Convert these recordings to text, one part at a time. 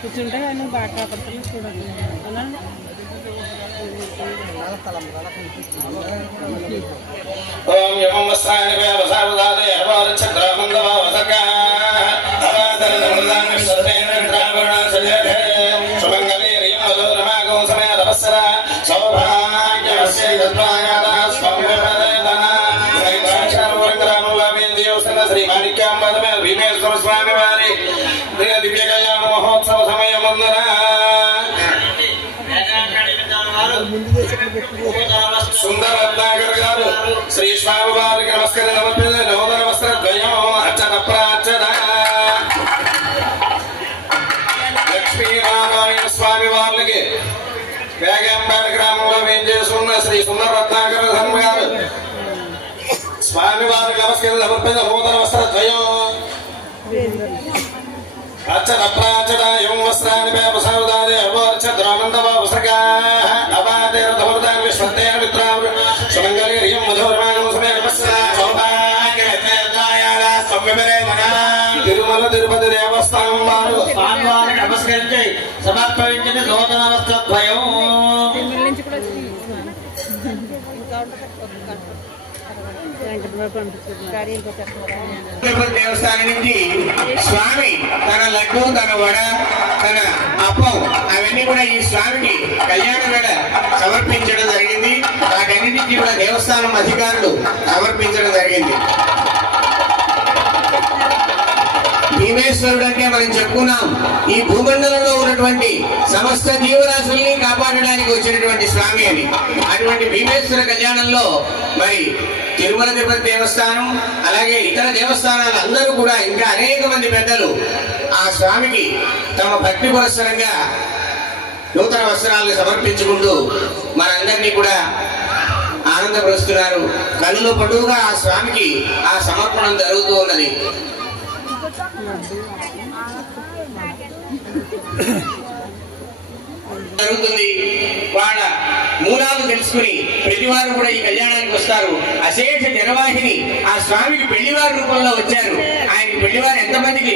కూర్చుంటే కానీ బాగా కాపాడుతుంది చూడండి అలా ఓం యమం వస్త్రాణి వసావదాదే అవారచంద్రమందవ వసకా అవాదరదమృదాన్ని సర్వేంద్రాభరణాన్ సజయతే సుమంగళీర్యం మధురమాగం సమయదవస్సర సౌభాగ్యవస్య దత్వాయాదా స్వామిపదేతన శ్రీకాక్షారవరంగరామవామేంద్రియోస్తన శ్రీ మాణిక్యాంబదమే భీమేశ్వర స్వామి వారి దివ్య కళ్యాణ మహోత్సవ సమయమందున సుందర రత్నాకర్ గారు శ్రీ స్వామి వారికి నమస్కారం సమర్పించే నూతన వస్త్ర ద్వయం అర్చన ప్రార్చన లక్ష్మీనారాయణ స్వామి వారికి వేగంపేట గ్రామంలో వేంచేస్తున్న శ్రీ సుందర రత్నాకర్ ధర్మ గారు స్వామి వారికి నమస్కారం సమర్పించే నూతన వస్త్ర ద్వయం అర్చన ప్రార్చన యం వస్త్రాన్ని ప్రసాదాదే అవర్చ ద్రోమందవ వసకా అవాదేరధమృతాన్ విశ్వత్తేన మిత్రాం సుమంగళీర్యం మధురమాగం సమయదవస్సర సౌభాగ్యవస్య సౌమ్యపదేతన తిరుమల తిరుపతి దేవస్థానం వారు స్వామివారికి నమస్కరించి సమర్పించిన నూతన వస్త్రద్వయం దేవస్థానం నుంచి స్వామి తన లడ్డు తన వడ తన అప్పం అవన్నీ కూడా ఈ స్వామికి కళ్యాణ వేళ సమర్పించడం జరిగింది. వాటన్నిటికీ కూడా దేవస్థానం అధికారులు సమర్పించడం జరిగింది. భీమేశ్వరుడు అంటే మనం చెప్పుకున్నాం ఈ భూమండలంలో ఉన్నటువంటి సమస్త జీవరాశుల్ని కాపాడడానికి వచ్చినటువంటి స్వామి అని. అటువంటి భీమేశ్వర కళ్యాణంలో మరి తిరుమల తిరుపతి దేవస్థానం అలాగే ఇతర దేవస్థానాలు అందరూ కూడా ఇంకా అనేక మంది పెద్దలు ఆ స్వామికి తమ భక్తి పురస్సరంగా నూతన వస్త్రాలను సమర్పించుకుంటూ మనందరినీ కూడా ఆనందపరుస్తున్నారు. కన్నుల పొడవుగా ఆ స్వామికి ఆ సమర్పణం జరుగుతూ ఉన్నది. జరుగుతుంది. వాళ్ళ మూలాలు తెలుసుకుని ప్రతి వారు కూడా ఈ కళ్యాణానికి వస్తారు. అశేష జనవాహిని ఆ స్వామికి పెళ్లివారి రూపంలో వచ్చారు. ఆయనకి పెళ్లివారు ఎంతమందికి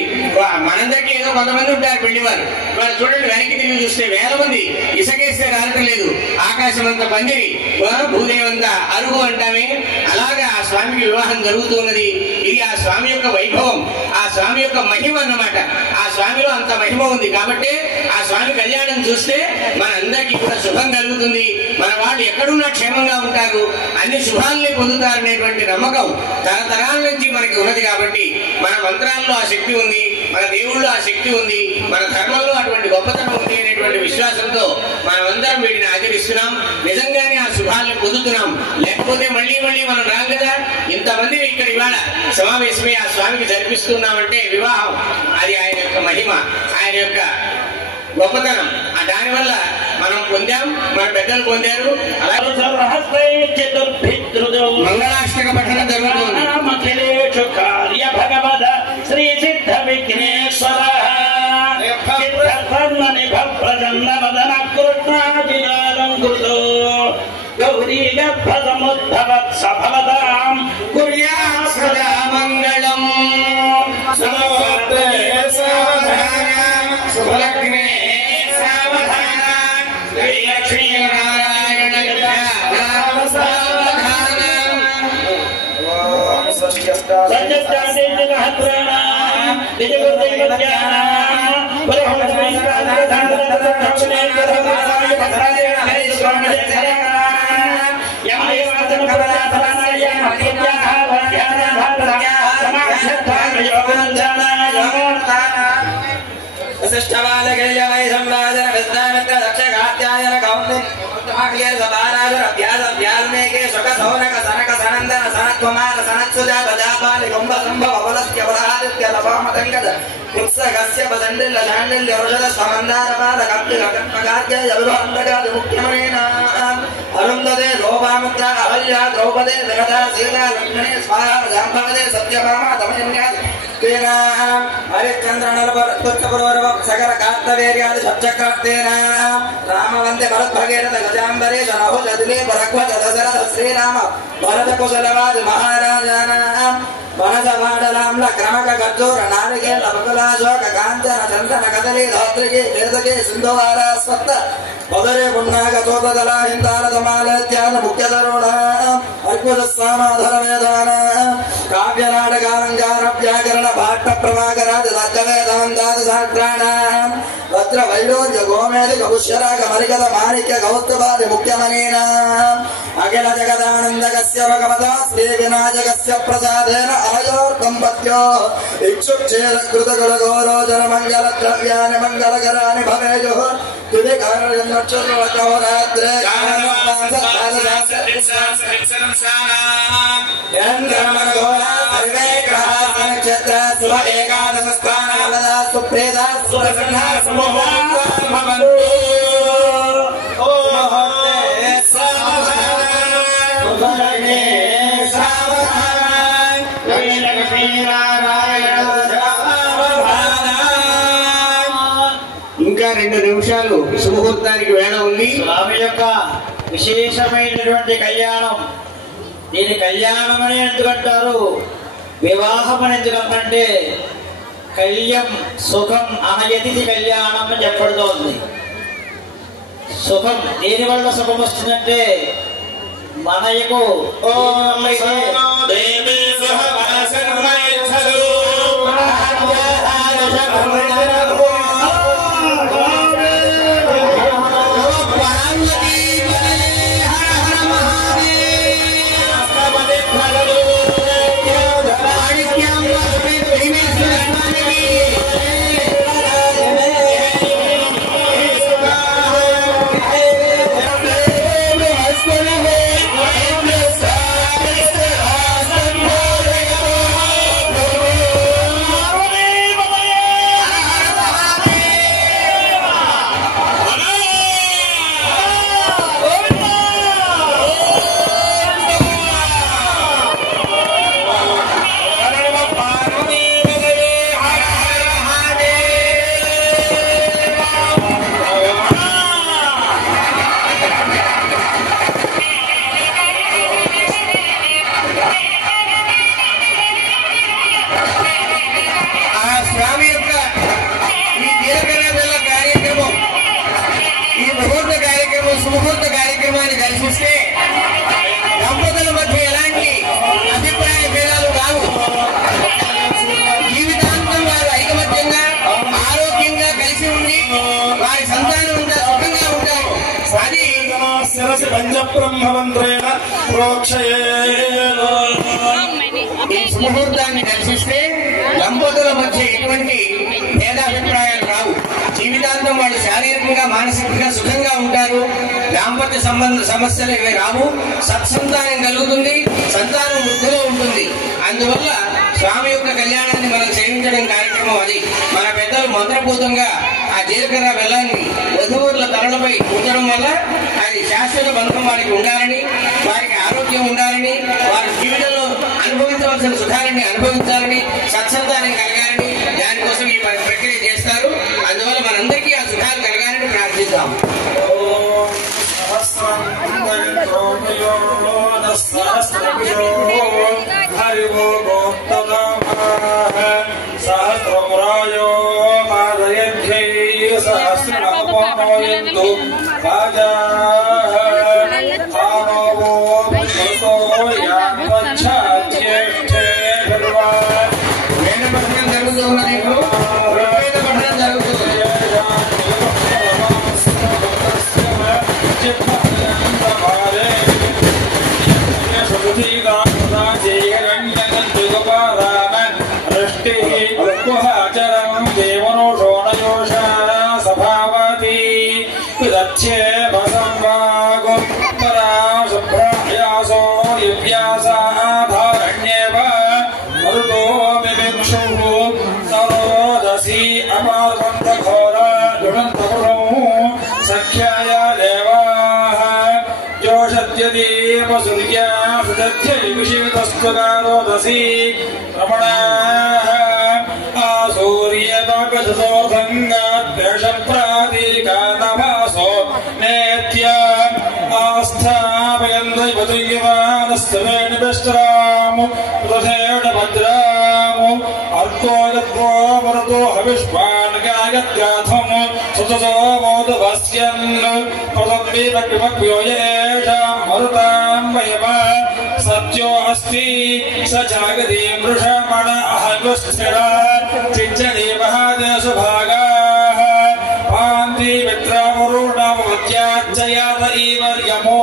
మనందరికీ ఏదో కొంతమంది ఉంటారు పెళ్లివారు. వాళ్ళు చూడండి వెనక్కి తిరిగి చూస్తే వేల మంది ఇసకేస్తే రావటం లేదు. ఆకాశం అంత పందిరి భూదేవంత అరుగు అంటామే అలాగా ఆ స్వామికి వివాహం జరుగుతున్నది. ఇది ఆ స్వామి యొక్క వైభవం, ఆ స్వామి యొక్క మహిమ అన్నమాట. ఆ స్వామిలో అంత మహిమ ఉంది కాబట్టి ఆ స్వామి కళ్యాణం చూస్తే మనందరికీ కూడా శుభం కలుగుతుంది. మన వాళ్ళు ఎక్కడున్నా క్షేమంగా ఉంటారు, అన్ని శుభాలని పొందుతారనేటువంటి నమ్మకం తరతరాల నుంచి మనకి ఉన్నది. కాబట్టి మన మంత్రాల్లో ఆ శక్తి ఉంది, మన దేవుళ్ళు ఆ శక్తి ఉంది, మన ధర్మంలో అటువంటి గొప్పతనం ఉంది అనేటువంటి విశ్వాసంతో మనమందరం వీటిని ఆచరిస్తున్నాం. నిజంగానే ఆ శుభాలను పొందుతున్నాం. లేకపోతే మళ్ళీ మళ్ళీ మనం రాం కదా. ఇంతమందిని ఇక్కడ ఇవాళ సమావేశమై ఆ స్వామికి జరిపిస్తున్నామంటే వివాహం అది ఆయన యొక్క మహిమ, ఆయన యొక్క గొప్పతనం. దానివల్ల మనం పొందాం, మన పెద్దలు పొందారు. అలాగే మంగళాష్టక పఠనం జరుగుతుంది. శ్రీ సిద్ధ విఘ్నేశ్వర గౌరీ గర్భసముద్భవత్ సఫలదాం కుర్యాత్ సదా మంగళం. శుభలగ్నే సావధాన శ్రీ లక్ష్మీనారాయణ సావధాన. అరుంధతే లోపాముద్ర అహల్య ద్రౌపదే జగదా శీలా లక్ష్మణే స్వాహా జాంబవదే సత్యభామ దమయన్యా హరిశ్చంద్ర సగర కార్తవేర్యాది సప్చక్రతేన రామవందే భరద్భగీరథ గజాంబరే నహు చదిలే పరక్వ దశరథ శ్రీరామ భరత కుశలవాది మహారాజానా వనజమాడలాంల క్రమక ఖర్జూర నారికేళ బకులాశోక కాంచన చందన కదలి ధాత్రికి వేదకి సింధువార స్వత్త పదరే పున్నాగ చోదల హిందానదమాలత్యాన ముఖ్యధరుణ అద్భుత సామాధర వేదాన కావ్య నాటకాలంకార వ్యాకరణ భాట్ట ప్రభాకరాది దత్త వేదాంతాది శాస్త్రాణ వజ్ర వైడూర్య గోమేది గౌశ్యరాగ మరిగద మాణిక్య గౌస్తవాది ముఖ్యమనేన అఖిల జగదానందకస్య భగవత శ్రీ వినాయకస్య ప్రసాదేన అయోర్కంపత్యో ఇక్షుక్షేర కృతగుణ గౌరోజన మంగళ ద్రవ్యాని మంగళకరాని భవేయు తుది కారణోరాత్రే నక్షత్ర శుభ ఏకాదశ స్థాన సుప్రేద ఇంకా 2 నిమిషాలు శుభముహూర్తానికి వేళ ఉంది. స్వామి యొక్క విశేషమైనటువంటి కళ్యాణం. దీని కళ్యాణం అని ఎందుకంటారు, వివాహం అని ఎందుకంటే కళ్యం సుఖం అనయతి కళ్యాణం అని చెప్పబడుతోంది. సుఖం దేనివల్ల సుఖం వస్తుందంటే మనకు సుముహూర్త కార్యక్రమాన్ని దర్శిస్తే దంపతుల మధ్య ఎలాంటి అభిప్రాయ భేదాలు రావు. జీవితాంతం వారు ఐకమత్యంగా ఆరోగ్యంగా కలిసి ఉండి వారి సంతానం ఉంటే సుఖంగా ఉంటారు. అది పంచబ్రహ్మమంత్రేణ ఈ సుముహూర్తాన్ని దర్శిస్తే దంపతుల మధ్య ఎటువంటి భేదాభిప్రాయాలు రావు. జీవితాంతం వాళ్ళు శారీరకంగా మానసికంగా సుఖంగా ఉంటారు. దాంపత్య సమస్యలు ఇవి రావు. సత్సంతానం కలుగుతుంది. సంతానం వృద్ధిలో ఉంటుంది. అందువల్ల స్వామి యొక్క కళ్యాణాన్ని మనం సేవించడం కార్యక్రమం అది. మన పెద్దలు మంత్రపూతంగా ఆ జీలకర్ర బెల్లాన్ని వధువుల తలలపై ఉంచడం వల్ల అది శాశ్వత బంధం వారికి ఉండాలని, వారికి ఆరోగ్యం ఉండాలని, వారి జీవితంలో అనుభవించవలసిన సుఖాన్ని అనుభవించాలని, సత్సంతానం కలగాలని దానికోసం ఈ ప్రక్రియ చేస్తారు. అందువల్ల మనందరికీ ఆ సుఖాలు కలగాలని ప్రార్థిస్తాం. సహస్రమురాయో మాదయధ్యై సహస్రనమోయంతు రాజా ఆనవో విశ్వతో యావచ్ఛాధ్యేష్ఠే భగవాన్. వేద పఠనం జరుగుతున్నది. ఇప్పుడు వేద పఠనం జరుగుతుంది. సఖ్యాయ దేవాః జోషత్యదేవ సూర్యా సుదధ్యైవిషేతస్వగారోదసి రమణాః ఆసూర్యతోర్ధంగాద్వేషప్రాదీకానభాసో నేత్య ఆస్థాపయందైవతుయ్యమానస్తవేణి విశ్రాము పృథేణ భద్ర स्वान्गायत्याथम् सुतसो मोदवस्यन् पदद्विपक्विमक्व्योयेषाम् मरुताम् वयम सत्यो अस्ति स जागति मृषमण अहङ्गुस्थिरा चिञ्चने महादेशु भागाः पान्ति मित्रावरुणवत्याच्चयात ईवर्यमो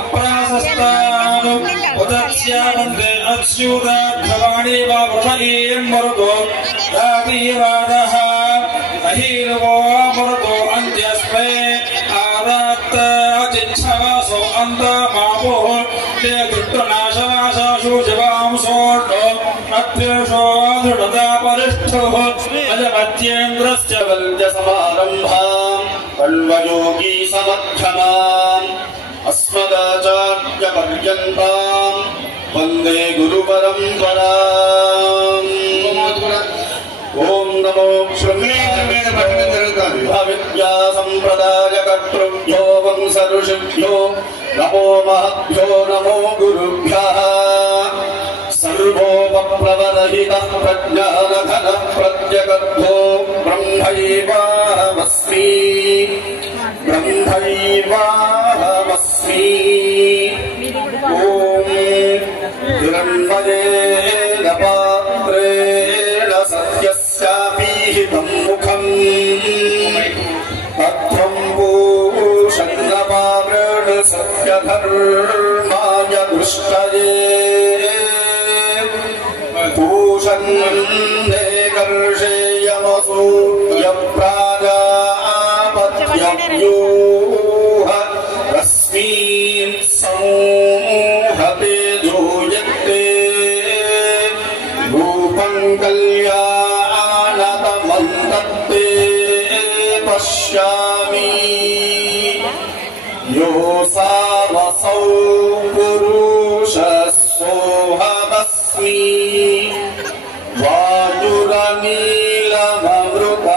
अप्रासस्तानु उदस्यामन्ते अच्युताद्भवाणी वा वृषईर्मरुतो दातीवादः अहीर्वो मरुतो अन्त्यस्मै आदात्त अचिच्छवासो अन्तमापोः ते दृष्टनाशनाशाशु जवांसोऽर्णो अत्यशो दृढता परिष्ठोः अजमत्येन्द्रस्य वल्यसमारम्भाम् कण्वयोगी समर्थमाम् अस्मदाचार्यपर्यन्ताम् वन्दे गुरुपरम्पराम् ॐ नमो विद्या सम्प्रदायकर्तृभ्यो वंसऋषिभ्यो नमो महद्भ्यो नमो गुरुभ्यः सर्वोपप्लवरहितः प्रज्ञानघनः प्रत्यगद्धो ब्रह्मैवाहमस्मि ॐ हिरण्मयेन पात्रेण सत्यस्यापीहितम् मुखम् भद्रं पूषन्नपावृण सत्यधर्माय दुष्टये पूषन्ने कर्षेयमसूर्यप्राजापत्यव्यूह रश्मीन् संहते जोयत्ते रूपं कल्याणतमन्तत्ते पश्यामि यो सावसौ पुरुषः सोऽहमस्मि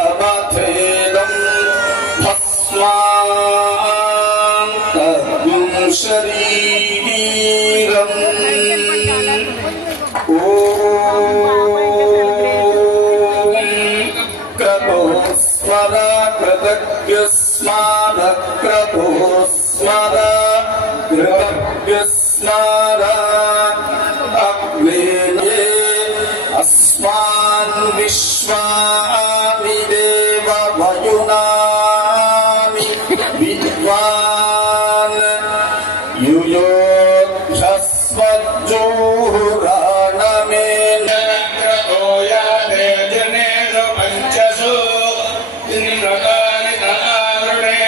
वायुरनीलममृतमथेदम् भस्मान्तद्युं शरीरम् ॐ क्रतोस्मर कृतज्ञस्मर क्रतोस्मर कृतज्ञस्मर अग्नेये अस्मान् विश्वानि देव वयुनानि विद्वान् युयोद्धस्वज्जोहुराणमेन क्रतोयाते जनेषु पञ्चसु इन्द्रकानि तदारुणे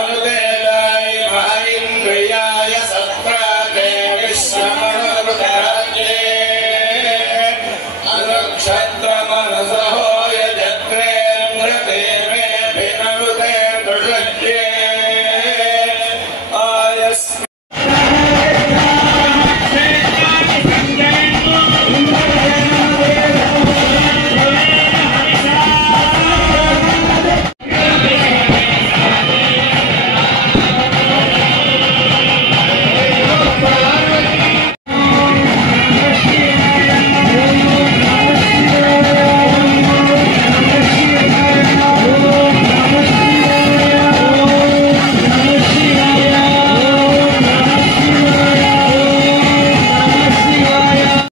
अनुदेलाय महाइन्द्रियाय सत्राते विश्वमनुराज्ये अनुक्षत्रमनसो